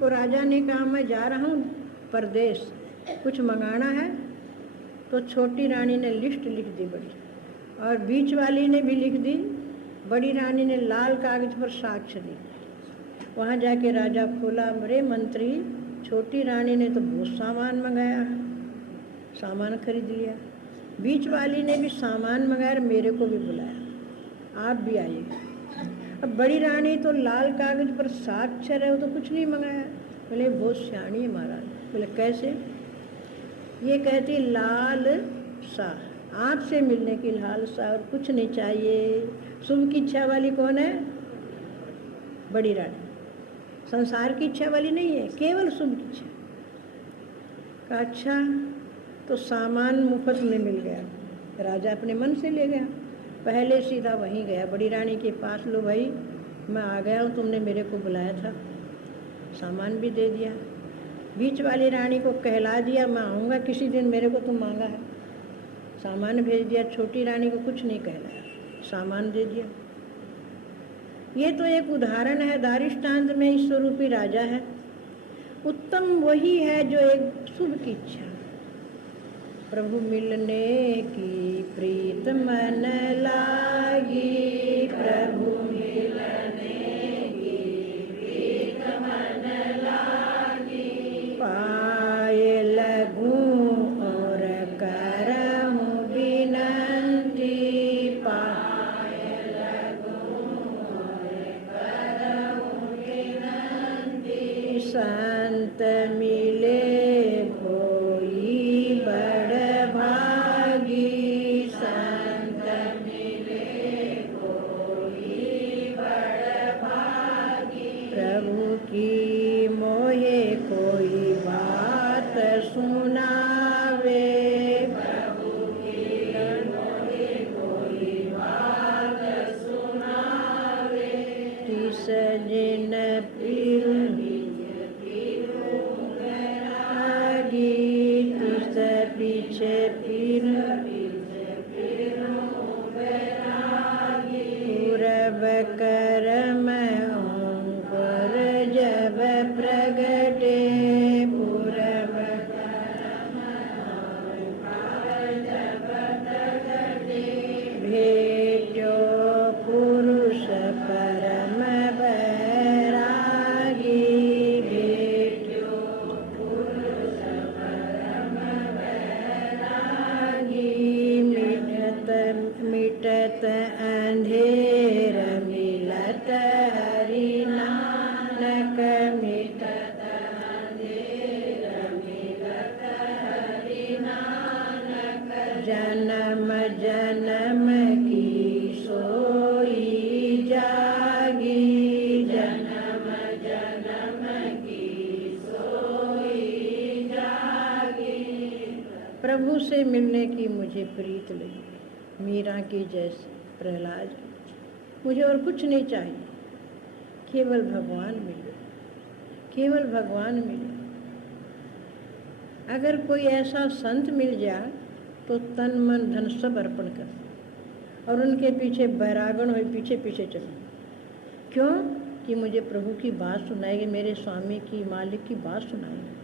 तो राजा ने कहा मैं जा रहा हूँ परदेश, कुछ मंगाना है। तो छोटी रानी ने लिस्ट लिख दी बड़ी, और बीच वाली ने भी लिख दी। बड़ी रानी ने लाल कागज पर साक्ष्य दी। वहाँ जाके राजा खोला, अरे मंत्री, छोटी रानी ने तो बहुत सामान मंगाया है, सामान खरीद लिया। बीच वाली ने भी सामान मंगाया, मेरे को भी बुलाया, आप भी आइए। अब बड़ी रानी तो लाल कागज पर साक्षर है, वो तो कुछ नहीं मंगाया। बोले बहुत सियाणी है महाराज। बोले कैसे? ये कहती लाल सा, आपसे मिलने की लालसा और कुछ नहीं चाहिए। शुभ की इच्छा वाली कौन है? बड़ी रानी। संसार की इच्छा वाली नहीं है, केवल शुभ की इच्छा। कहा अच्छा, तो सामान मुफ्त में मिल गया। राजा अपने मन से ले गया, पहले सीधा वहीं गया बड़ी रानी के पास। लो भाई, मैं आ गया हूँ, तुमने मेरे को बुलाया था, सामान भी दे दिया। बीच वाली रानी को कहला दिया, मैं आऊँगा किसी दिन, मेरे को तुम मांगा है, सामान भेज दिया। छोटी रानी को कुछ नहीं कहलाया, सामान दे दिया। ये तो एक उदाहरण है, दारिष्टान्त में ईश्वरूपी राजा है। उत्तम वही है जो एक शुभ की इच्छा, प्रभु मिलने की प्रीत मन लागी, प्रभु मिलने की प्रीत मन लागी, पाए लगूं और करहूं विनंती, पाए लगूं और करहूं विनंती, संत मिले कोई बड़ भागी, संत मिले कोई बड़ भागी, प्रभु की मोहे कोई बात सुनावे, प्रभु की मोहे कोई बात सुनावे, तिस जिन पीर पीछे पीर पूरब करम अंकुर जब प्रगटे, पूरब करम अंकुर जब प्रगटे, भेट्यो पुरुष परम बैरागी, भेट्यो पुरुष परम मिटत अंधेर मिलत हरि नानक, मिटत अंधेर मिलत हरि नानक, जन्म जन्म की सोई जागी, जन्म जन्म की सोई जागी। प्रभु से मिलने की मुझे प्रीत लगी, मीरा की जैसे, प्रहलाद, मुझे और कुछ नहीं चाहिए, केवल भगवान मिले, केवल भगवान मिले। अगर कोई ऐसा संत मिल जाए तो तन मन धन सब अर्पण कर और उनके पीछे बैरागण हो, पीछे पीछे चलो। क्यों? कि मुझे प्रभु की बात सुनाएगी, मेरे स्वामी की, मालिक की बात सुनाएगी।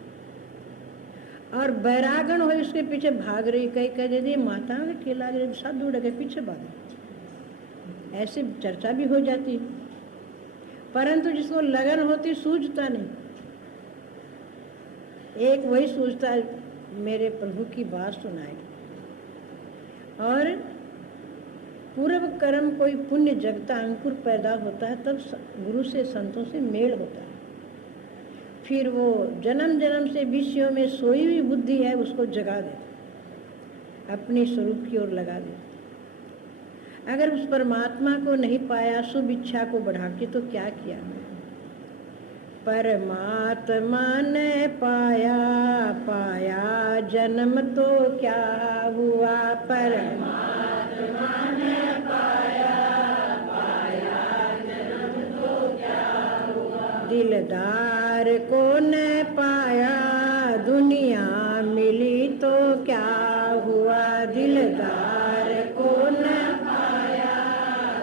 और बैरागण हो उसके पीछे भाग रही, कई कह देती माता ने केला सब दूर के पीछे भाग रही, ऐसे चर्चा भी हो जाती। परंतु जिसको लगन होती सूझता नहीं, एक वही सूझता है मेरे प्रभु की बात सुनाएगी। और पूर्व कर्म कोई पुण्य जगता अंकुर पैदा होता है, तब गुरु से संतों से मेल होता है। फिर वो जन्म जन्म से विषयों में सोई हुई बुद्धि है उसको जगा देता, अपने स्वरूप की ओर लगा देता। अगर उस परमात्मा को नहीं पाया, शुभ इच्छा को बढ़ा के, तो क्या किया? परमात्मा ने पाया पाया जन्म तो क्या हुआ, परमात्मा ने पाया पाया जन्म तो क्या हुआ, दिलदार को न पाया दुनिया मिली तो क्या हुआ, दिलदार को न पाया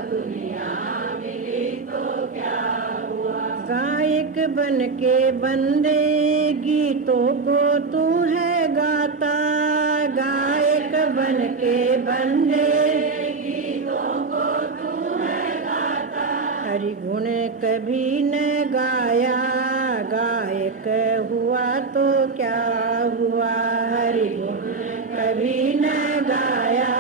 दुनिया मिली तो क्या हुआ, गायक बन के बंदे गीतों को तू है गाता, गायक बन के बंदे गीतों को तू है गाता। हरि गुण कभी न गाया, गायक हुआ तो क्या हुआ। हरि गुण कभी न गाया,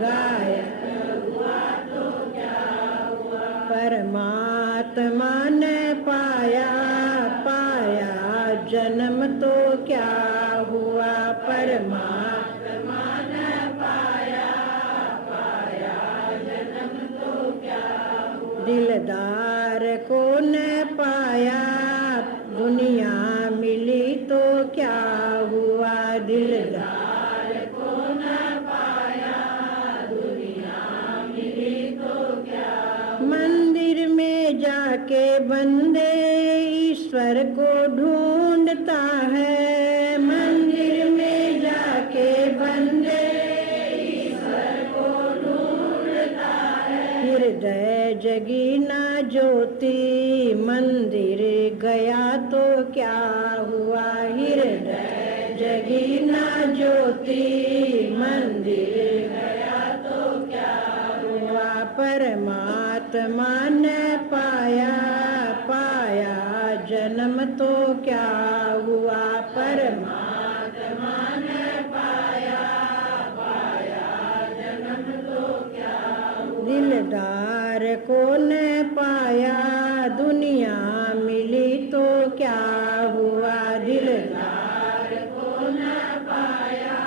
गायक हुआ तो क्या हुआ। परमात्मा ने पाया, पाया जन्म तो क्या हुआ। परमात्मा ने पाया, पाया जन्म तो क्या हुआ। दिलदार को न पाया, दुनिया मिली तो क्या हुआ। दिलदार को न पाया, दुनिया मिली तो क्या हुआ। मंदिर में जाके बंदे ईश्वर को ढूंढता है, मंदिर में जाके बंदे ईश्वर को ढूंढता है। हृदय जगी ना ज्योति, मंदिर गया तो क्या हुआ। हृदय जगी ना ज्योति, मंदिर गया तो क्या हुआ। परमात्मा ने पाया, पाया जन्म तो क्या हुआ। परमात्मा ने पाया, पाया जन्म तो क्या हुआ। दिलदार को न पाया, दुनिया मिली तो क्या हुआ। दिलदार को न पाया,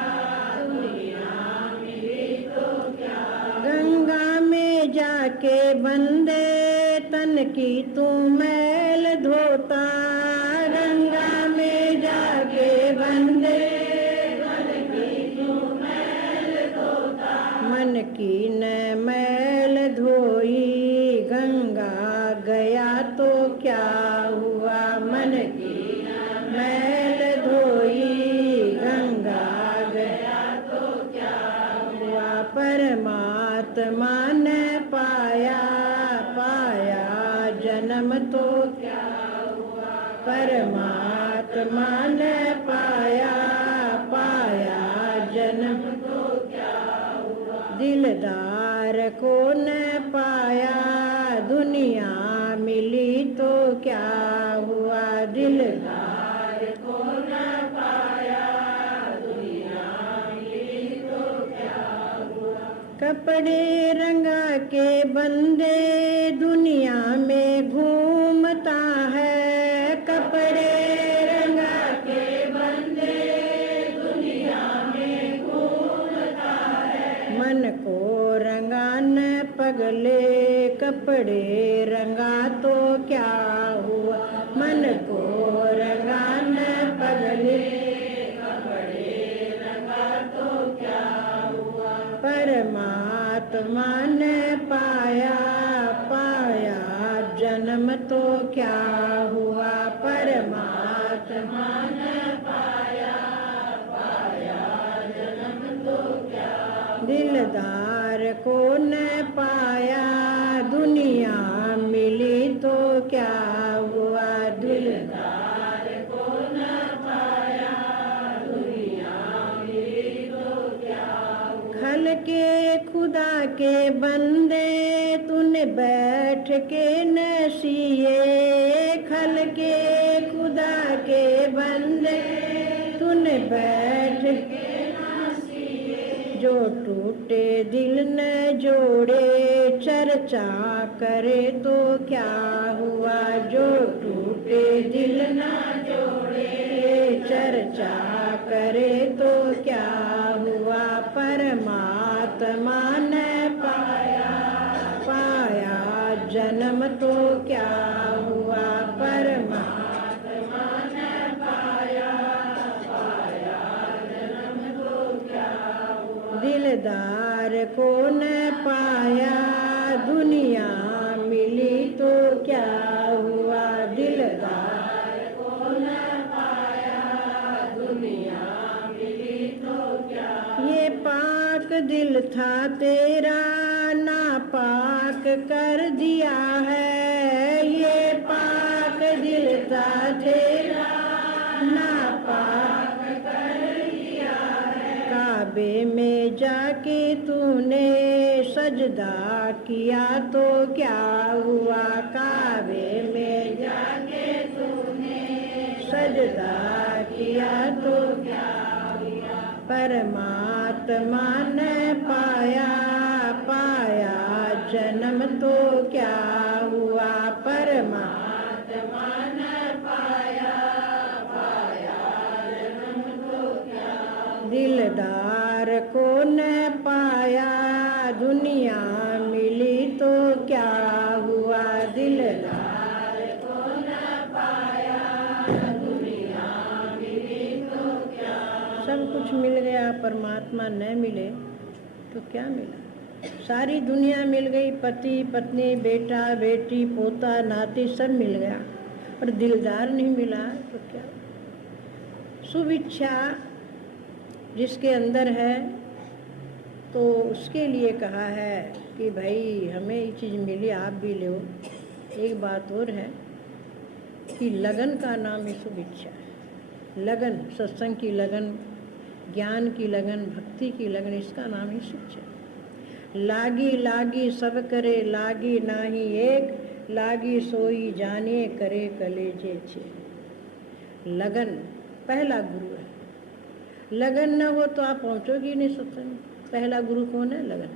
दुनिया मिली तो क्या हुआ। गंगा में जाके बंदे तन की तू मैल धोता, गंगा में जाके बंदे तन की तू मैल धोता। मन की न मैल धोई, गंगा गया तो क्या हुआ। मन की न मैल धोई, गंगा गया तो क्या हुआ। परमात्मा ने पाया, पाया जन्म तो क्या हुआ। परमात्मा ने पाया, पाया जन्म तो क्या हुआ। दिलदार को न पाया, दुनिया मिली तो क्या हुआ। दिलदार को न पाया, दुनिया मिली तो क्या हुआ। कपड़े रंगा के बंदे दुनिया में घूमता है, कपड़े रंगा के बंदे दुनिया में घूमता है। मन को रंगान पगले, कपड़े रंगा तो क्या हुआ। मन को रंगान पगले, कपड़े रंगा तो क्या हुआ। परमात्मा ने पाया, पाया जन्म तो क्या हुआ। परमात्मा ने पाया, पाया जन्म तो क्या हुआ। दिलदार को न पाया, दुनिया मिली तो क्या हुआ। दिलदार को न पाया, दुनिया मिली तो क्या हुआ। खल के खुदा के बंदे तूने बैठ के नसीए, खल के खुदा के बंदे तूने बैठ के नसीए। जो टूटे दिल न जोड़े, चर्चा करे तो क्या हुआ। जो टूटे दिल न जोड़े, चर्चा करे तो क्या हुआ। परमात्मा ने पाया, पाया जन्म तो क्या हुआ। परमात्मा ने पाया, पाया जन्म तो क्या हुआ। दिलदार को न पाया, दुनिया मिली तो क्या हुआ। दिलदार को न पाया, दुनिया मिली तो क्या हुआ। ये पाक दिल था तेरा, नापाक कर दिया है। ये पाक दिल साथे नापाक कर दिया है। काबे में जाके तूने सजदा किया तो क्या हुआ? काबे में जाके तूने सजदा किया तो क्या हुआ? परमात्मा ने पाया जन्म तो क्या हुआ? परमात्मा ने पाया जन्म तो क्या हुआ? दिलदार को न पाया दुनिया मिली तो क्या हुआ? दिलदार को न पाया दुनिया मिली तो क्या? सब कुछ मिल गया, परमात्मा न मिले तो क्या मिला? सारी दुनिया मिल गई, पति पत्नी बेटा बेटी पोता नाती सब मिल गया, पर दिलदार नहीं मिला तो क्या? शुभ इच्छा जिसके अंदर है तो उसके लिए कहा है कि भाई हमें ये चीज़ मिली, आप भी लो। एक बात और है कि लगन का नाम ही शुभ इच्छा है। लगन, सत्संग की लगन, ज्ञान की लगन, भक्ति की लगन, इसका नाम ही शुभ इच्छा है। लागी लागी सब करे लागी नाही एक, लागी सोई जाने करे कलेजे छे। लगन पहला गुरु है। लगन न हो तो आप पहुँचोगे नहीं सत्संग। पहला गुरु कौन है? लगन।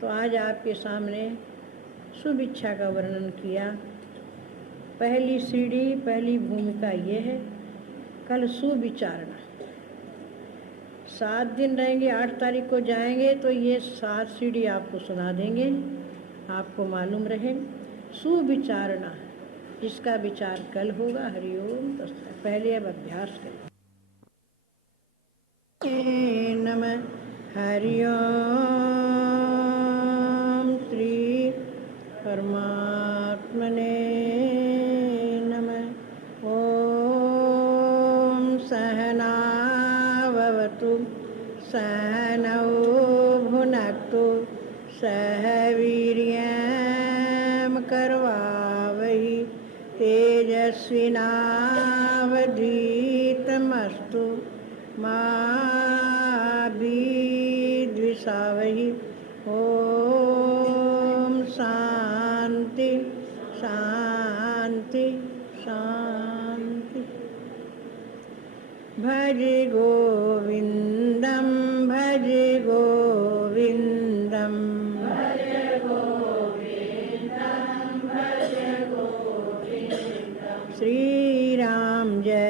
तो आज आपके सामने शुभ इच्छा का वर्णन किया। पहली सीढ़ी, पहली भूमिका ये है, कल सुविचारणा। 7 दिन रहेंगे, 8 तारीख को जाएंगे तो ये 7 सीढ़ी आपको सुना देंगे, आपको मालूम रहे। सुविचारणा, जिसका विचार कल होगा। हरिओम तत्सत। पहले अब अभ्यास करें। नमः। हरिओम श्री परमात्मने नमः। ओम सहना सहनौ भुनक्तु सह वीर्यं करवावहि तेजस्विनावधीतमस्तु मा विद्विषावहि। ओम शांति शांति शांति। भज गोविंदम भज गोविंदम भज गोविंदम भज गोविंदम। श्री राम जय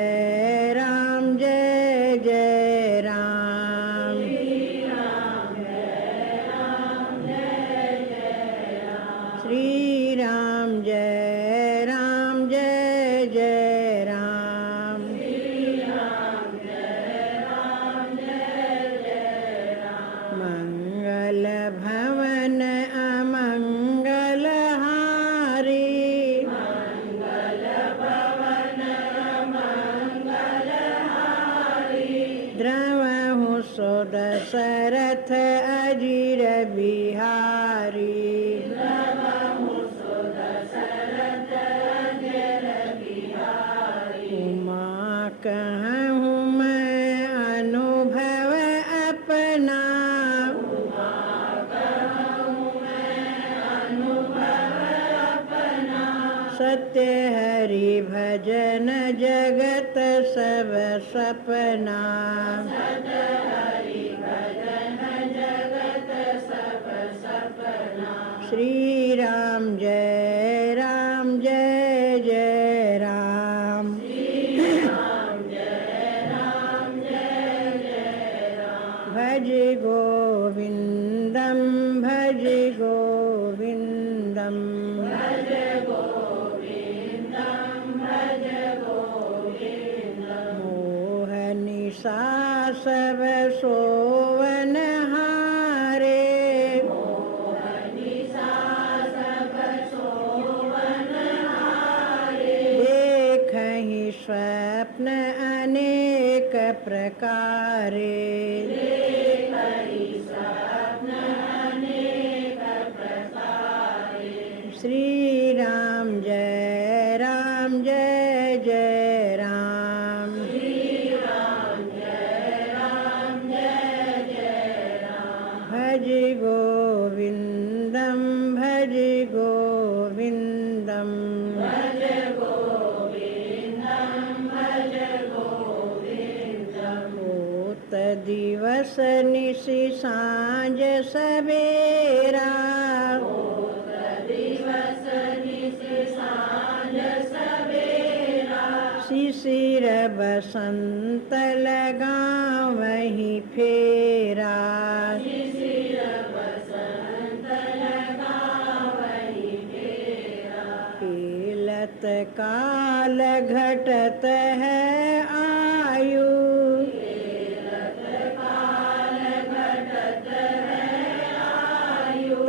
जय राम। श्री राम जय राम। श्री राम जय राम। मंगल भवन अमंगल हारी, मंगल भवन अमंगल हारी। द्रवहु सो दशरथ अजीर बिहारी, द्रवहु सो दशरथ अजीर बिहारी। उमा कहूँ मैं अनुभव अपना, सत्य हरि भजन जगत सब सपना, सत्य हरि भजन जगत सब सपना। श्री राम जय जय राम। श्री राम जय राम। भज गोविंदम भज गोविंदम भज निशा सब सोवन हारे, निशा सब सोवन हारे। देखहि स्वप्न अनेक प्रकारे, देखहि स्वप्न अनेक प्रकारे। श्री राम जय जय राम। भज गोविंदम भज गोविंदम होत दिवस निशि सांझ सवेरा शिशिर बसंत लगावहि फेरा खेलत काल घटत है आयु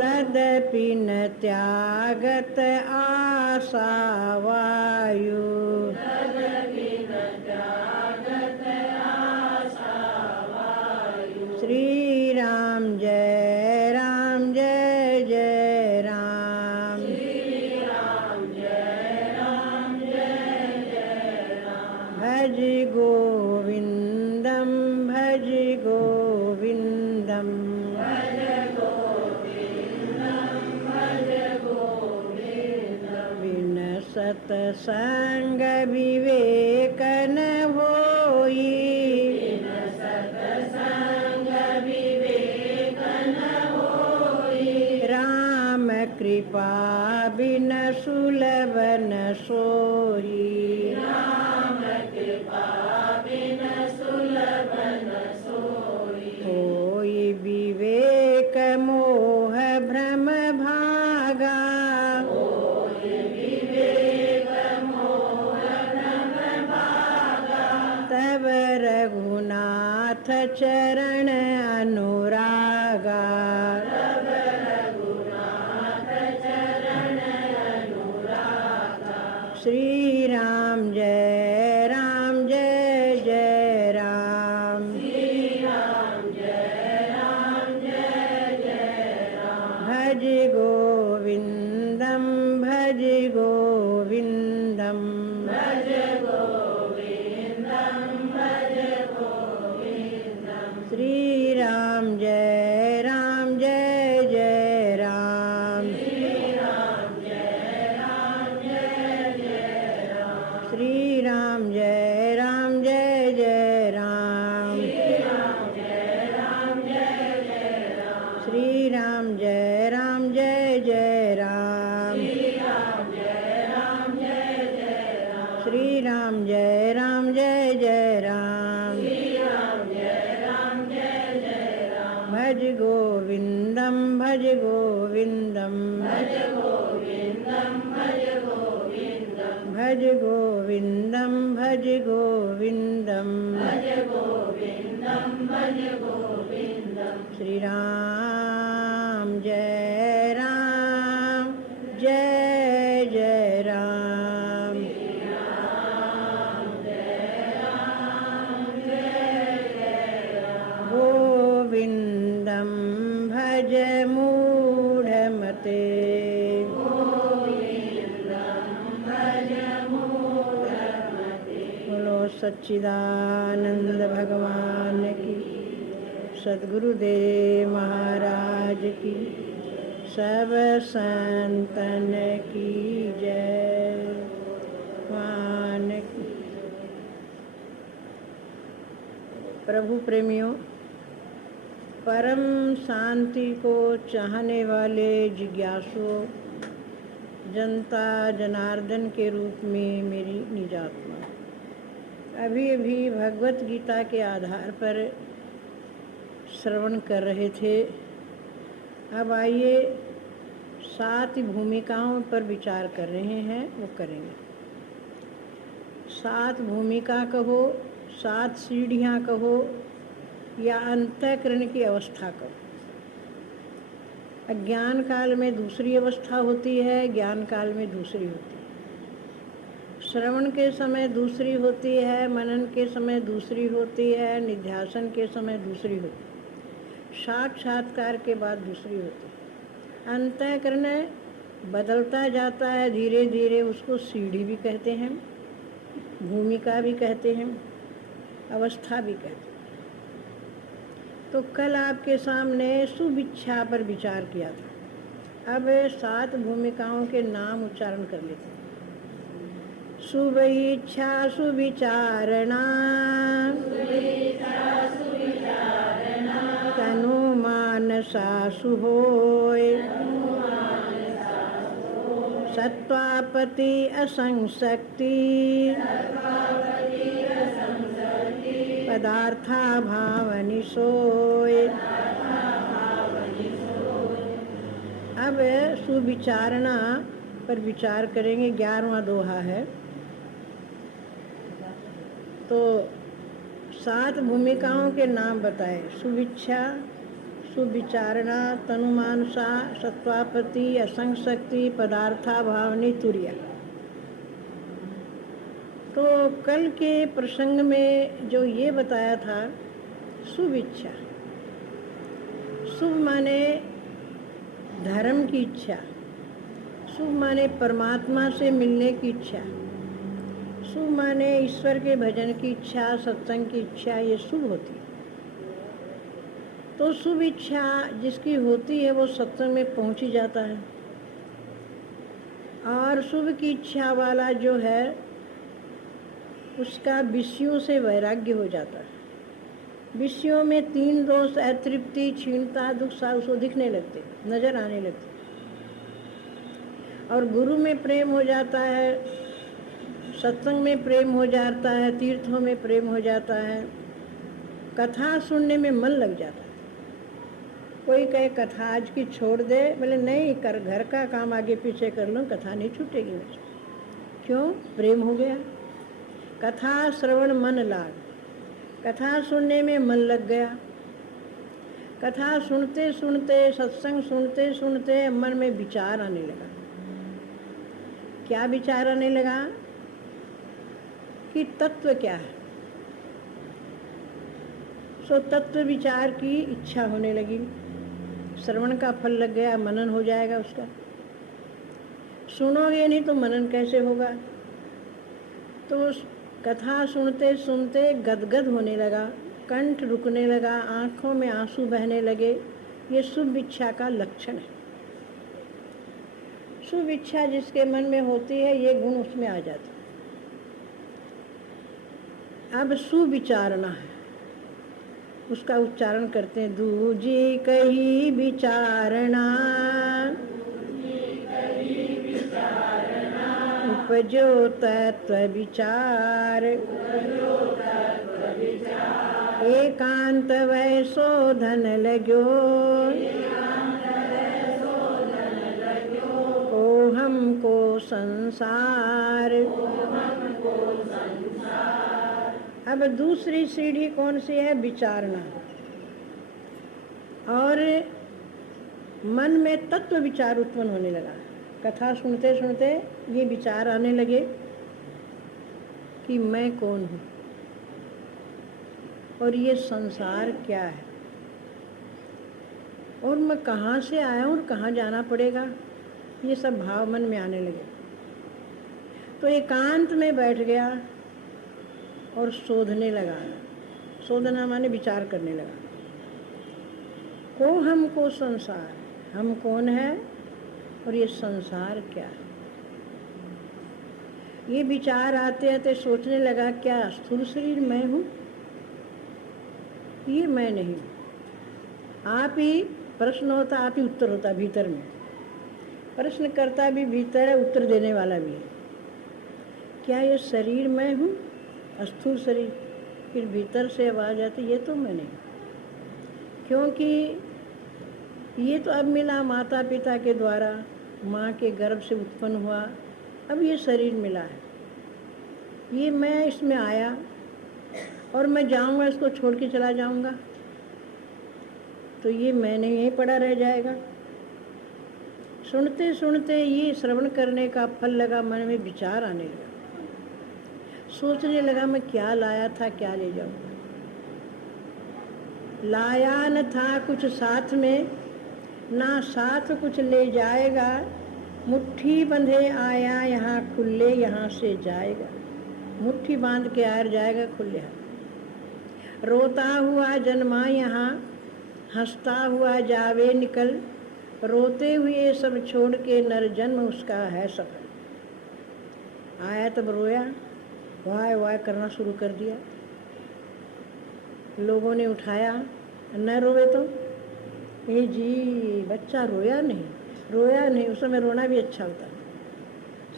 तदपि न त्यागत आशा वायु श्री राम जय राम जय जय राम। भज गोविंदम भज गोविंदम बिन सतसंग विवेक न होई राम कृपा बिन सुलभ न सोई होई विवेक मोह भ्रम भागा तब रघुनाथ चरण अनुरागा श्री राम जय राम जय जय राम। भज गोविंदम भज गोविंदम श्री राम जय राम जय जय राम। श्री राम जय राम जय जय राम। श्री राम जय राम जय जय राम। श्री राम जय राम जय जय राम। भज गोविंदम भज गोविंदम भज गोविंदम भज गोविंदम श्री राम जय राम जय जय राम। गोविंदम भज मूढ़मते बोलो सच्चिदानंद भगवान की सद्गुरुदेव महाराज की सब संतन की जय। मान प्रभु प्रेमियों, परम शांति को चाहने वाले जिज्ञासुओं, जनता जनार्दन के रूप में मेरी निजात्मा, अभी अभी भगवत गीता के आधार पर श्रवण कर रहे थे। अब आइए 7 भूमिकाओं पर विचार कर रहे हैं, वो करेंगे। 7 भूमिका कहो, 7 सीढ़ियाँ कहो, या अंतःकरण की अवस्था कहो। अज्ञान काल में दूसरी अवस्था होती है, ज्ञान काल में दूसरी होती है। श्रवण के समय दूसरी होती है, मनन के समय दूसरी होती है, निध्यासन के समय दूसरी होती है, साक्षात्कार के बाद दूसरी होती है। अंतःकरण बदलता जाता है धीरे धीरे, उसको सीढ़ी भी कहते हैं। भूमिका भी कहते हैं, अवस्था भी कहते हैं। तो कल आपके सामने शुभ इच्छा पर विचार किया था। अब 7 भूमिकाओं के नाम उच्चारण कर लेते हैं। शुभ इच्छा सुविचारणा, तनु मानसा शुभोय, सत्वापति असंशक्ति, पदार्था भावनि सोय। अब सुविचारणा पर विचार करेंगे। 11वां दोहा है। तो 7 भूमिकाओं के नाम बताए। सुविच्छा, सुविचारणा, तनुमानसा, सत्वापति, असंशक्ति, पदार्था भावनी, तुर्या। तो कल के प्रसंग में जो ये बताया था, सुविच्छा, शुभ माने धर्म की इच्छा, शुभ माने परमात्मा से मिलने की इच्छा, शुभ माने ईश्वर के भजन की इच्छा, सत्संग की इच्छा, ये शुभ होती है। तो शुभ इच्छा जिसकी होती है वो सत्संग में पहुंच ही जाता है। और शुभ की इच्छा वाला जो है उसका विषयों से वैराग्य हो जाता है। विषयों में 3 दोष, अतृप्ति, क्षीणता, दुख, उसको दिखने लगते, नजर आने लगते। और गुरु में प्रेम हो जाता है, सत्संग में प्रेम हो जाता है, तीर्थों में प्रेम हो जाता है, कथा सुनने में मन लग जाता है। कोई कहे कथा आज की छोड़ दे, बोले नहीं, कर घर का काम आगे पीछे कर लूँ, कथा नहीं छूटेगी मुझे। क्यों? प्रेम हो गया। कथा श्रवण मन लाग, कथा सुनने में मन लग गया। कथा सुनते सुनते, सत्संग सुनते सुनते मन में विचार आने लगा। क्या विचार आने लगा? कि तत्व क्या है। सो तत्व विचार की इच्छा होने लगी। श्रवण का फल लग गया, मनन हो जाएगा उसका। सुनोगे नहीं तो मनन कैसे होगा? तो कथा सुनते सुनते गदगद होने लगा, कंठ रुकने लगा, आँखों में आंसू बहने लगे। ये शुभ इच्छा का लक्षण है। शुभ इच्छा जिसके मन में होती है ये गुण उसमें आ जाते हैं। अब सुविचारणा है, उसका उच्चारण करते हैं। दूजी कही विचारणा, उपजो तत्व विचार, एकांत वै शोधन लग्यो, ओ हमको संसार। अब दूसरी सीढ़ी कौन सी है? विचारना। और मन में तत्व विचार उत्पन्न होने लगा। कथा सुनते सुनते ये विचार आने लगे कि मैं कौन हूँ और ये संसार क्या है और मैं कहाँ से आया हूँ और कहाँ जाना पड़ेगा। ये सब भाव मन में आने लगे। तो एकांत में बैठ गया और शोधने लगा। शोधना माने विचार करने लगा। को हमको संसार, हम कौन है और ये संसार क्या है। ये विचार आते आते सोचने लगा, क्या स्थूल शरीर मैं हूँ? ये मैं नहीं। आप ही प्रश्न होता, आप ही उत्तर होता। भीतर में प्रश्न करता भी भीतर है, उत्तर देने वाला भी है। क्या ये शरीर मैं हूँ? स्थूल शरीर। फिर भीतर से आवाज आती, ये तो मैं नहीं। क्योंकि ये तो अब मिला माता पिता के द्वारा, माँ के गर्भ से उत्पन्न हुआ, अब ये शरीर मिला है। ये मैं इसमें आया और मैं जाऊंगा, इसको छोड़ के चला जाऊंगा, तो ये मैंने यहीं पड़ा रह जाएगा। सुनते सुनते ये श्रवण करने का फल लगा, मन में विचार आने लगा। सोचने लगा, मैं क्या लाया था, क्या ले जाऊंगा। लाया न था कुछ साथ में, ना साथ कुछ ले जाएगा। मुट्ठी बंधे आया यहाँ खुले, यहाँ से जाएगा। मुट्ठी बांध के आयर जाएगा खुले हाथ। रोता हुआ जन्मा यहाँ, हंसता हुआ जावे निकल, रोते हुए सब छोड़ के नर जन्म उसका है सफल। आया तब रोया, वाय वाय करना शुरू कर दिया। लोगों ने उठाया, न रोवे तो ये जी बच्चा रोया नहीं, रोया नहीं। उस समय रोना भी अच्छा होता है,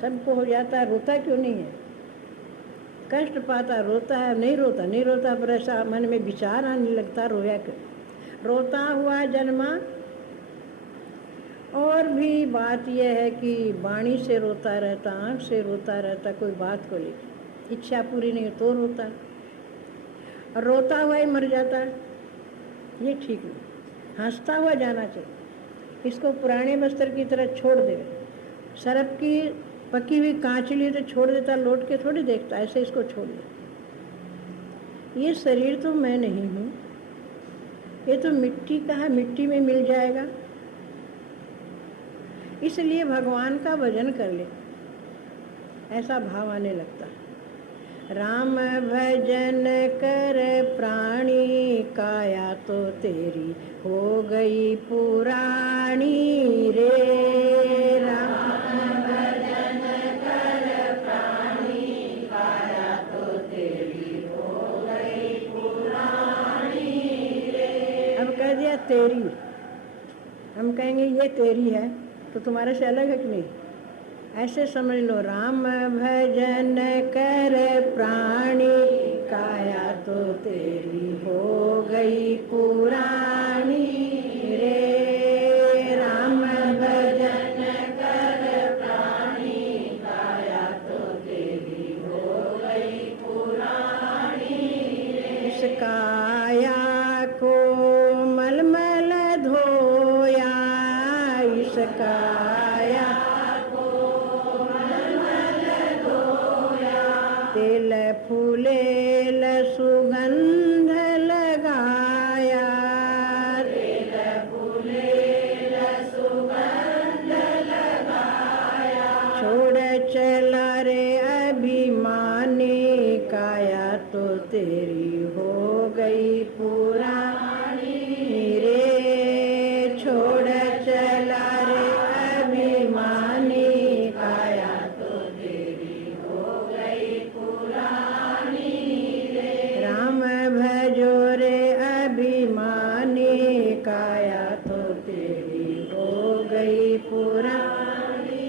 सबको हो जाता है, रोता क्यों नहीं है? कष्ट पाता रोता है, नहीं रोता नहीं रोता, पर ऐसा मन में विचार आने लगता रोया क्यों? रोता हुआ जन्मा। और भी बात यह है कि वाणी से रोता रहता, आँख से रोता रहता, कोई बात को लेकर इच्छा पूरी नहीं तो रोता, और रोता हुआ ही मर जाता है, ये ठीक नहीं। हंसता हुआ जाना चाहिए। इसको पुराने बस्तर की तरह छोड़ दे। सरप की पकी हुई कांचली तो छोड़ देता, लौट के थोड़ी देखता, ऐसे इसको छोड़ दे। ये शरीर तो मैं नहीं हूँ, ये तो मिट्टी का है, मिट्टी में मिल जाएगा। इसलिए भगवान का भजन कर ले, ऐसा भाव आने लगता है। राम भजन कर प्राणी, काया तो तेरी हो गई पुरानी रे। राम भजन कर प्राणी, काया तो तेरी हो गई पुरानी रे। अब कह दिया तेरी, हम कहेंगे ये तेरी है तो तुम्हारे से अलग है कि नहीं? ऐसे समझ लो, राम भजन कर प्राणी, काया तो तेरी हो गई पुरानी रे। राम भजन कर प्राणी, काया तो तेरी हो गई पुरानी रे। इस काया को मलमल धोया, इस काया तेल फूले सुगंध लगाया, तेल फूले सुगंध लगाया। छोड़ चला रे अभिमानी, काया तो तेरी हो गई पुरानी रे। छोड़ चला रे अभिमानी, काया तो तेरी हो गई पुरानी रे। राम भजो रे अभिमानी, काया तो तेरी हो गई पुरानी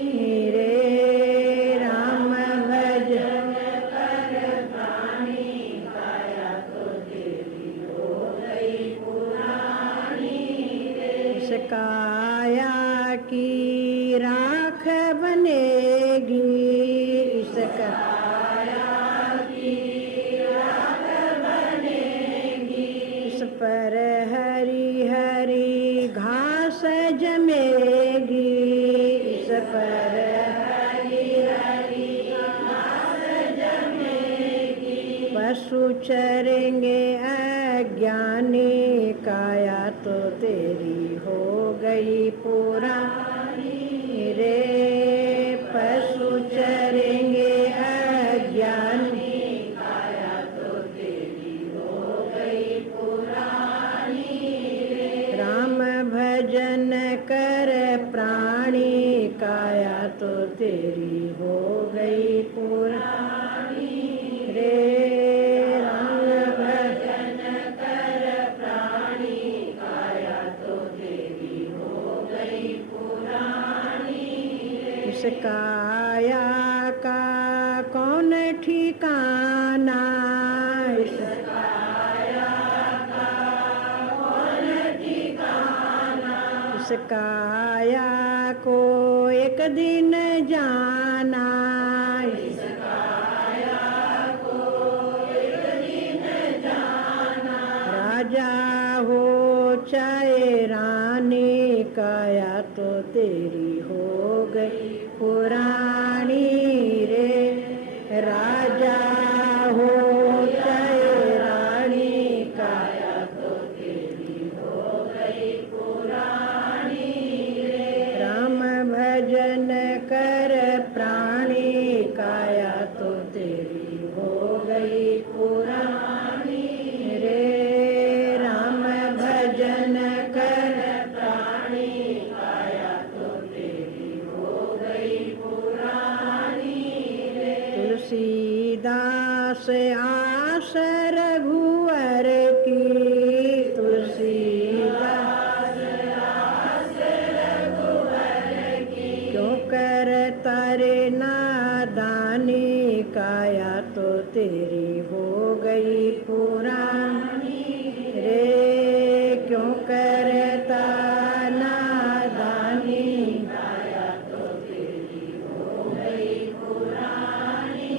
रे। राम भजो कर प्राणी, काया तो तेरी हो गई पुरानी रे। इस काया की राख बनेगी, इस काया की राख बनेगी। इस पर हरी हरी घास जमेगी, इस पर हरी हरी घास जमेगी। पशु चरेंगे अज्ञानी, काया तो तेरी हो गई पुरानी रे। पशु चरेंगे अज्ञानी, काया तो तेरी हो गई पुरानी रे। राम भजन कर प्राणी, काया तो तेरी हो गई पुरानी रे। राम भजन कर प्राणी, काया तो तेरी हो गई पुरानी रे। इस काया का कौन ठिकाना, इस काया का कौन ठिकाना। इस काया को एक दिन जाना, इस काया को एक दिन जाना। राजा हो चाहे रानी, काया तो तेरी हो गई पुरानी रे। राजा हो चाहे रानी, काया तो तेरी हो गई पुरानी रे। राम भजन कर प्राणी, काया तो तेरी हो पुरानी रे। राम भजन कर प्राणी काया तो तेरी हो गई पुरानी रे। तुलसीदास आस रघुवर की, तुलसीदास आस रघुवर की। क्यों कर तारे नादानी काया तो तेरी हो गई पुरानी रे। क्यों करता नादानी काया तो तेरी हो गई पुरानी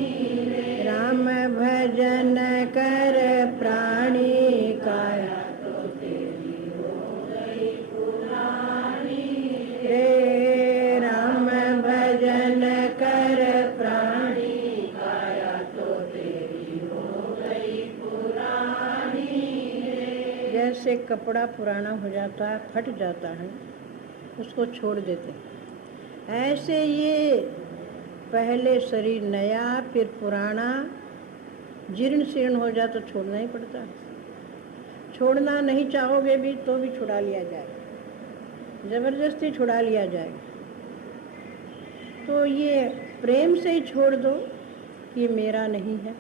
रे। राम भजन कर प्राणी काया तो तेरी हो गई पुरानी रे। राम भजन कर प्राणी काया तो तेरी हो गई पुरानी रे। जैसे कपड़ा पुराना हो जाता है, फट जाता है, उसको छोड़ देते, ऐसे ये पहले शरीर नया फिर पुराना जीर्ण शीर्ण हो जाए तो छोड़ना ही पड़ता है। छोड़ना नहीं चाहोगे भी तो भी छुड़ा लिया जाएगा, जबरदस्ती छुड़ा लिया जाएगा। तो ये प्रेम से ही छोड़ दो ये मेरा नहीं है,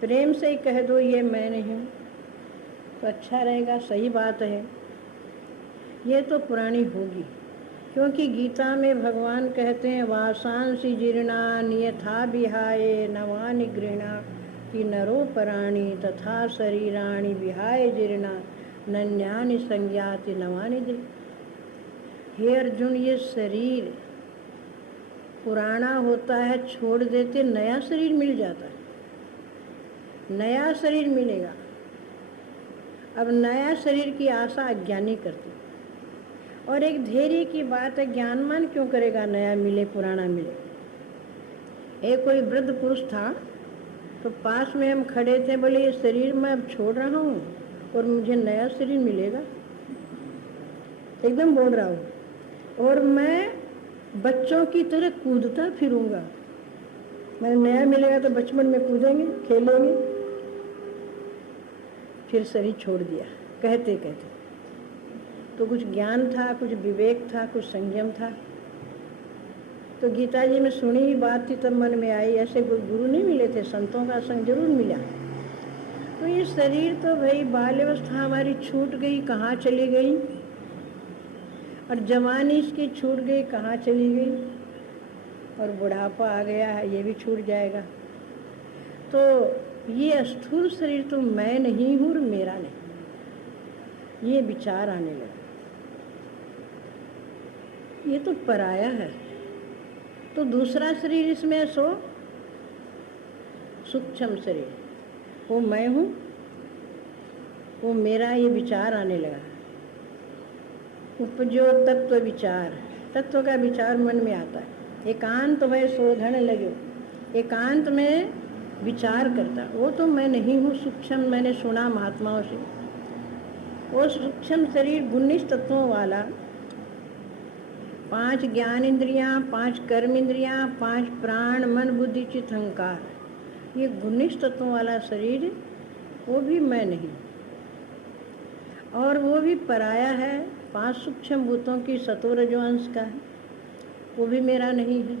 प्रेम से ही कह दो ये मैं नहीं हूँ, तो अच्छा रहेगा। सही बात है, ये तो पुरानी होगी। क्योंकि गीता में भगवान कहते हैं वासांसि जीर्णानि यथा विहाय नवानि गृह्णा कि नरो पराणि तथा शरीराणि विहाय जीर्णा नन्यानि संज्ञाति नवानि दृ। हे अर्जुन, ये शरीर पुराना होता है, छोड़ देते नया शरीर मिल जाता है, नया शरीर मिलेगा। अब नया शरीर की आशा अज्ञानी करती, और एक धैर्य की बात है, ज्ञानमान क्यों करेगा नया मिले पुराना मिले। एक कोई वृद्ध पुरुष था, तो पास में हम खड़े थे, बोले ये शरीर मैं अब छोड़ रहा हूँ और मुझे नया शरीर मिलेगा, एकदम बोल रहा हूँ, और मैं बच्चों की तरह कूदता फिरूंगा। मैं नया मिलेगा तो बचपन में कूदेंगे खेलेंगे। फिर शरीर छोड़ दिया कहते कहते। तो कुछ ज्ञान था, कुछ विवेक था, कुछ संयम था। तो गीता जी में सुनी ही बात थी, तब मन में आई। ऐसे गुरु नहीं मिले थे, संतों का संग जरूर मिला। तो ये शरीर तो भाई बाल्यावस्था हमारी छूट गई, कहाँ चली गई, और जवानी इसकी छूट गई, कहाँ चली गई, और बुढ़ापा आ गया है, ये भी छूट जाएगा। तो ये स्थूल शरीर तो मैं नहीं हूँ और मेरा नहीं, ये विचार आने लगा। ये तो पराया है। तो दूसरा शरीर इसमें सो सूक्ष्म शरीर, वो मैं हूँ, वो मेरा, ये विचार आने लगा। उपजो तत्व विचार, तत्व का विचार मन में आता है। एकांत में शोधन लगे, एकांत में विचार करता, वो तो मैं नहीं हूँ सूक्ष्म। मैंने सुना महात्माओं से, वो सूक्ष्म शरीर 19 तत्वों वाला, 5 ज्ञान इंद्रियाँ, 5 कर्म इंद्रियाँ, 5 प्राण, मन, बुद्धि, चित्त, अहंकार, ये 19 तत्वों वाला शरीर, वो भी मैं नहीं, और वो भी पराया है। 5 सूक्ष्म भूतों की सत्व रजो अंश का है, वो भी मेरा नहीं है,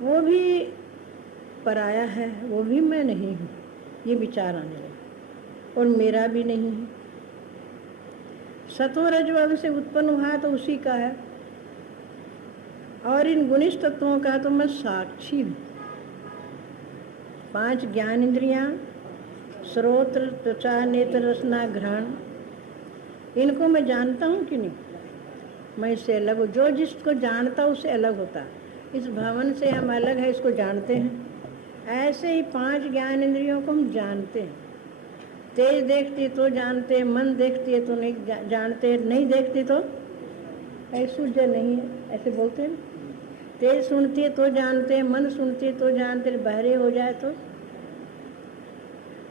वो भी पराया है, वो भी मैं नहीं हूँ। ये विचार आने लगा, और मेरा भी नहीं है। सत्व रजो अंश से उत्पन्न हुआ तो उसी का है, और इन 19 तत्वों का तो मैं साक्षी हूँ। 5 ज्ञान इंद्रियाँ, श्रोत्र, त्वचा, नेत्र, रसना, घ्राण, इनको मैं जानता हूँ कि नहीं, मैं इससे अलग हूँ। जो जिसको जानता उससे अलग होता। इस भवन से हम अलग है, इसको जानते हैं। ऐसे ही 5 ज्ञान इंद्रियों को हम जानते हैं। तेज देखती तो जानते, मन देखती है तो नहीं जानते, नहीं देखती तो ऐश्वर्य नहीं है, ऐसे बोलते हैं। तेज सुनती है तो जानते, मन सुनती है तो जानते, बहरे हो जाए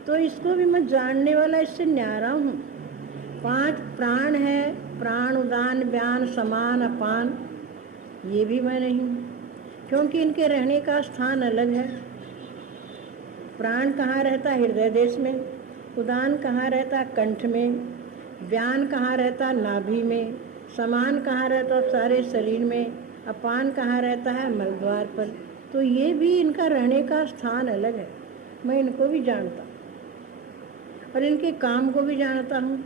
तो इसको भी मैं जानने वाला, इससे न्यारा हूँ। 5 प्राण है, प्राण, उदान, व्यान, समान, अपान, ये भी मैं नहीं हूँ, क्योंकि इनके रहने का स्थान अलग है। प्राण कहाँ रहता? हृदय देश में। उदान कहाँ रहता? कंठ में। व्यान कहाँ रहता? नाभि में। समान कहाँ रहता? सारे शरीर में। अपान कहाँ रहता है? मलद्वार पर। तो ये भी इनका रहने का स्थान अलग है। मैं इनको भी जानता हूँ और इनके काम को भी जानता हूँ।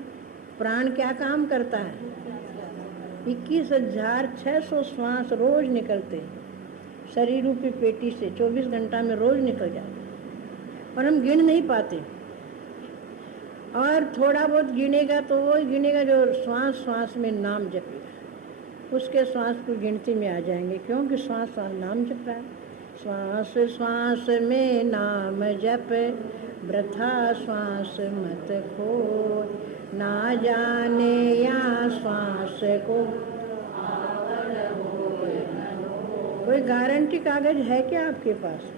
प्राण क्या काम करता है? 21,600 श्वास रोज निकलते हैं शरीर रूपी पेटी से। 24 घंटा में रोज निकल जाते और हम गिन नहीं पाते। और थोड़ा बहुत गिनेगा तो वो गिनेगा जो श्वास श्वास में नाम जपेगा, उसके श्वास को गिनती में आ जाएंगे, क्योंकि श्वास श्वास नाम जप रहा है। श्वास श्वास में नाम जप, वृथा श्वास मत खो, ना जाने या श्वास को। कोई गारंटी कागज है क्या आपके पास?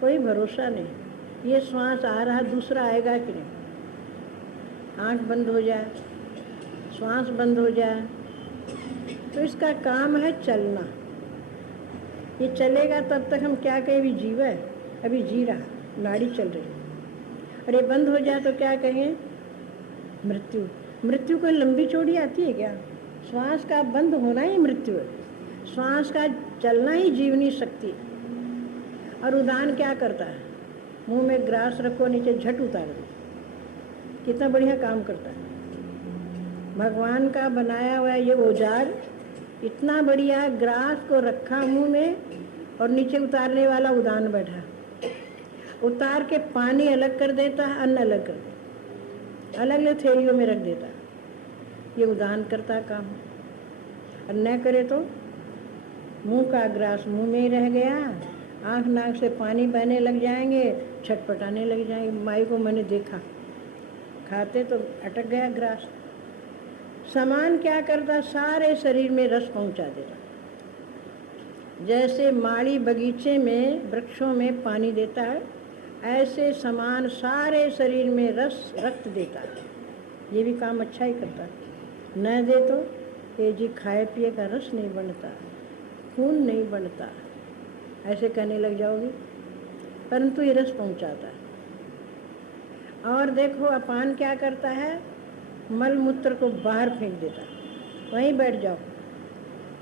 कोई भरोसा नहीं। ये श्वास आ रहा, दूसरा आएगा कि नहीं? आँख बंद हो जाए, श्वास बंद हो जाए, तो इसका काम है चलना। ये चलेगा तब तक हम क्या कहें? अभी जीवा है, अभी जी रहा, नाड़ी चल रही। और ये बंद हो जाए तो क्या कहें? मृत्यु। मृत्यु कोई लंबी चौड़ी आती है क्या? श्वास का बंद होना ही मृत्यु है। श्वास का चलना ही जीवनी शक्ति है। और उदान क्या करता है? मुंह में ग्रास रखो, नीचे झट उतार दो। कितना बढ़िया काम करता है। भगवान का बनाया हुआ ये औजार इतना बढ़िया, ग्रास को रखा मुंह में और नीचे उतारने वाला उदान बैठा, उतार के पानी अलग कर देता है, अन्न अलग कर देता, अलग अलग थैलियों में रख देता। ये उदान करता काम। और न करे तो मुंह का ग्रास मुंह में ही रह गया, आँख नाक से पानी बहने लग जाएंगे, छटपटाने लग जाएंगे। माई को मैंने देखा खाते तो अटक गया ग्रास। समान क्या करता? सारे शरीर में रस पहुंचा देता। जैसे माली बगीचे में वृक्षों में पानी देता है, ऐसे समान सारे शरीर में रस रक्त देता है। ये भी काम अच्छा ही करता है। न दे तो ये जी खाए पिए का रस नहीं बनता, खून नहीं बनता, ऐसे कहने लग जाओगे, परंतु ये रस पहुंचाता है। और देखो अपान क्या करता है? मल मूत्र को बाहर फेंक देता। वहीं बैठ जाओ।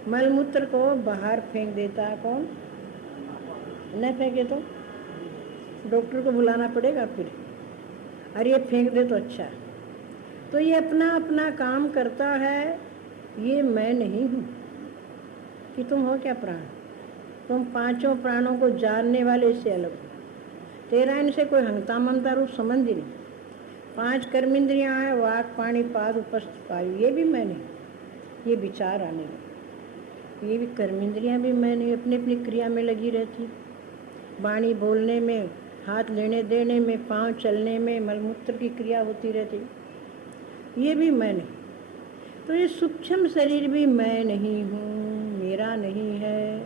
मल मूत्र को बाहर फेंक देता है कौन? न फेंके तो डॉक्टर को बुलाना पड़ेगा फिर। और ये फेंक दे तो अच्छा। तो ये अपना अपना काम करता है। ये मैं नहीं हूँ कि तुम हो क्या प्राण? तुम पांचों प्राणों को जानने वाले इससे अलग हो। तेरा इनसे कोई हंगता ममता रूप संबंध ही नहीं। 5 कर्मेंद्रियाँ हैं, वाक पाणी पाद उपस्थ वायु, ये भी मैं नहीं। ये विचार आने लगे, ये भी कर्मेंद्रियाँ भी मैं नहीं, अपनी अपनी क्रिया में लगी रहती। वाणी बोलने में, हाथ लेने देने में, पांव चलने में, मलमूत्र की क्रिया होती रहती, ये भी मैं नहीं। तो ये सूक्ष्म शरीर भी मैं नहीं हूँ, मेरा नहीं है।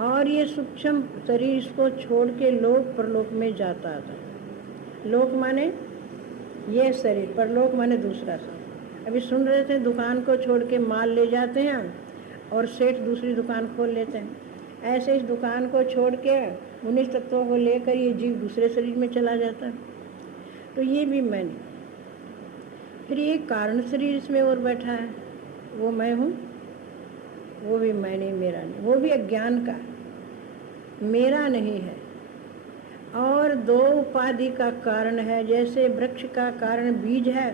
और ये सूक्ष्म शरीर इसको छोड़ के लोक परलोक में जाता था। लोक माने ये शरीर, परलोक माने दूसरा शरीर। अभी सुन रहे थे, दुकान को छोड़ के माल ले जाते हैं और सेठ दूसरी दुकान खोल लेते हैं। ऐसे इस दुकान को छोड़ के 19 तत्वों को लेकर ये जीव दूसरे शरीर में चला जाता है। तो ये भी मैं नहीं। फिर ये कारण शरीर इसमें और बैठा है, वो मैं हूँ, वो भी मैं नहीं, मेरा नहीं। वो भी अज्ञान का, मेरा नहीं है। और 2 उपाधि का कारण है। जैसे वृक्ष का कारण बीज है,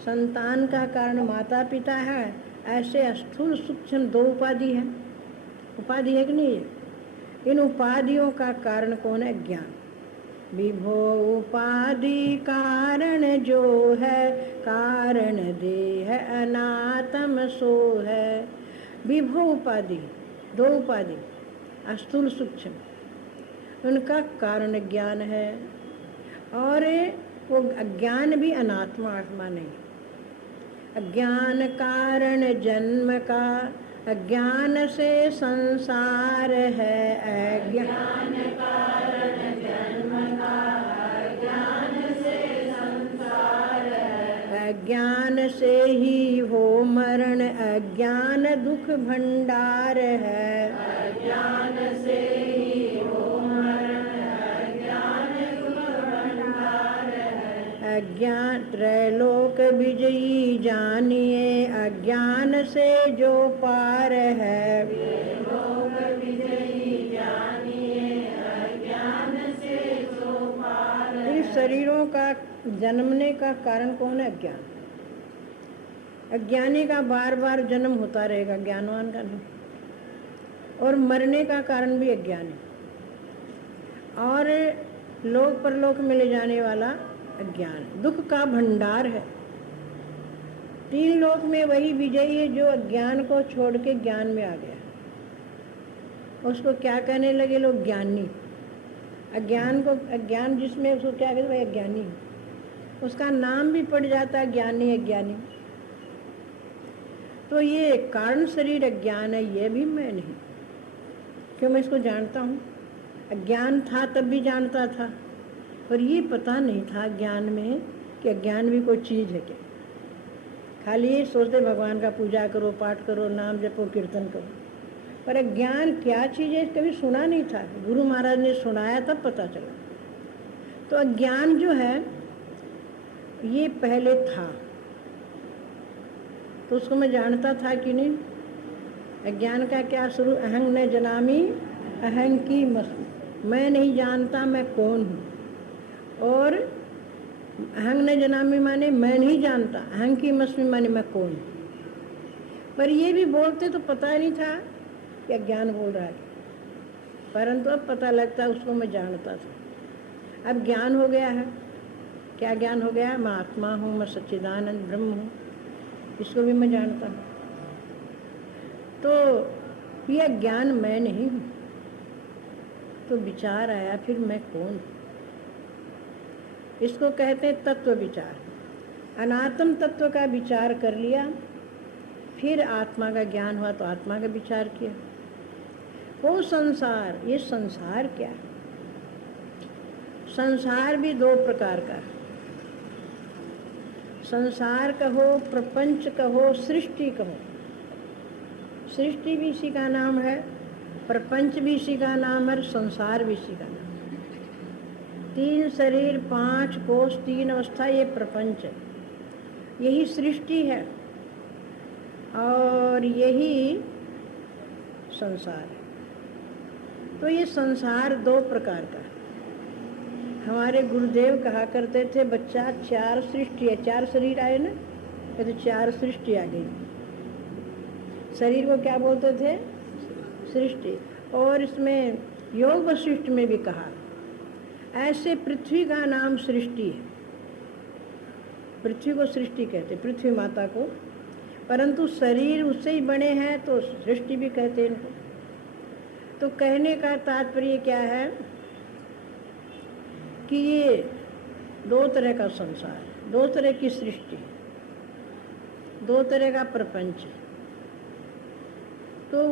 संतान का कारण माता पिता है, ऐसे स्थूल सूक्ष्म 2 उपाधि है। उपाधि है कि नहीं है? इन उपाधियों का कारण कौन है? ज्ञान। विभो उपाधि कारण जो है, कारण देह अनात्म सो है। विभो उपाधि, 2 उपाधि, स्थूल सूक्ष्म, उनका कारण ज्ञान है। और वो अज्ञान भी अनात्मा आत्मा नहीं। अज्ञान कारण जन्म का, अज्ञान से संसार है। अज्ञान कारण जन्म का, अज्ञान से संसार है। अज्ञान से ही हो मरण, अज्ञान दुख भंडार है। अज्ञान से ही हो मरण, अज्ञान त्रैलोक विजयी जानिए, अज्ञान से जो पार है। त्रैलोक विजयी जानिए, अज्ञान से जो पार है। इन शरीरों का जन्मने का कारण कौन है? अज्ञान। अज्ञानी का बार बार जन्म होता रहेगा, ज्ञानवान का नहीं। और मरने का कारण भी अज्ञान है, और लोक परलोक में ले जाने वाला अज्ञान। दुख का भंडार है। 3 लोक में वही विजयी है जो अज्ञान को छोड़ के ज्ञान में आ गया। उसको क्या कहने लगे लोग? ज्ञानी। अज्ञान जिसमें, उसको क्या कहते? भाई अज्ञानी। उसका नाम भी पड़ जाता है ज्ञानी, अज्ञानी। तो ये कारण शरीर अज्ञान है, ये भी मैं नहीं। क्यों? मैं इसको जानता हूँ। अज्ञान था तब भी जानता था, पर ये पता नहीं था ज्ञान में कि अज्ञान भी कोई चीज़ है क्या। खाली ये सोचते भगवान का पूजा करो, पाठ करो, नाम जपो, कीर्तन करो, पर अज्ञान क्या चीज़ है कभी सुना नहीं था। गुरु महाराज ने सुनाया तब पता चला। तो अज्ञान जो है ये पहले था, तो उसको मैं जानता था कि नहीं? अज्ञान का क्या शुरू? अहं न जनामि अहं की मस्मि। मैं नहीं जानता मैं कौन हूँ। और अहं न जनामि माने मैं नहीं जानता, अहं की मस्मि माने मैं कौन हूँ। पर ये भी बोलते तो पता नहीं था कि अज्ञान बोल रहा है, परंतु अब पता लगता उसको मैं जानता था। अब ज्ञान हो गया है। क्या ज्ञान हो गया है? मैं आत्मा हूँ, मैं सच्चिदानंद ब्रह्म हूँ, इसको भी मैं जानता हूँ। तो यह ज्ञान मैं नहीं हूँ। तो विचार आया फिर मैं कौन हूँ? इसको कहते हैं तत्व विचार। अनात्म तत्व का विचार कर लिया, फिर आत्मा का ज्ञान हुआ तो आत्मा का विचार किया। वो संसार, ये संसार क्या है? संसार भी 2 प्रकार का। संसार कहो, प्रपंच कहो, सृष्टि कहो। सृष्टि भी इसी का नाम है, प्रपंच भी इसी का नाम है, संसार भी इसी का नाम है। 3 शरीर, 5 कोष, 3 अवस्था, ये प्रपंच है। यही सृष्टि है और यही संसार है। तो ये संसार 2 प्रकार का है। हमारे गुरुदेव कहा करते थे, बच्चा 4 सृष्टि है। 4 शरीर आए ना, तो 4 सृष्टि आ गई। शरीर को क्या बोलते थे? सृष्टि। और इसमें योग वशिष्ठ में भी कहा, ऐसे पृथ्वी का नाम सृष्टि है। पृथ्वी को सृष्टि कहते, पृथ्वी माता को, परंतु शरीर उससे ही बने हैं तो सृष्टि भी कहते हैं इनको। तो कहने का तात्पर्य क्या है कि ये 2 तरह का संसार, 2 तरह की सृष्टि, 2 तरह का प्रपंच। तो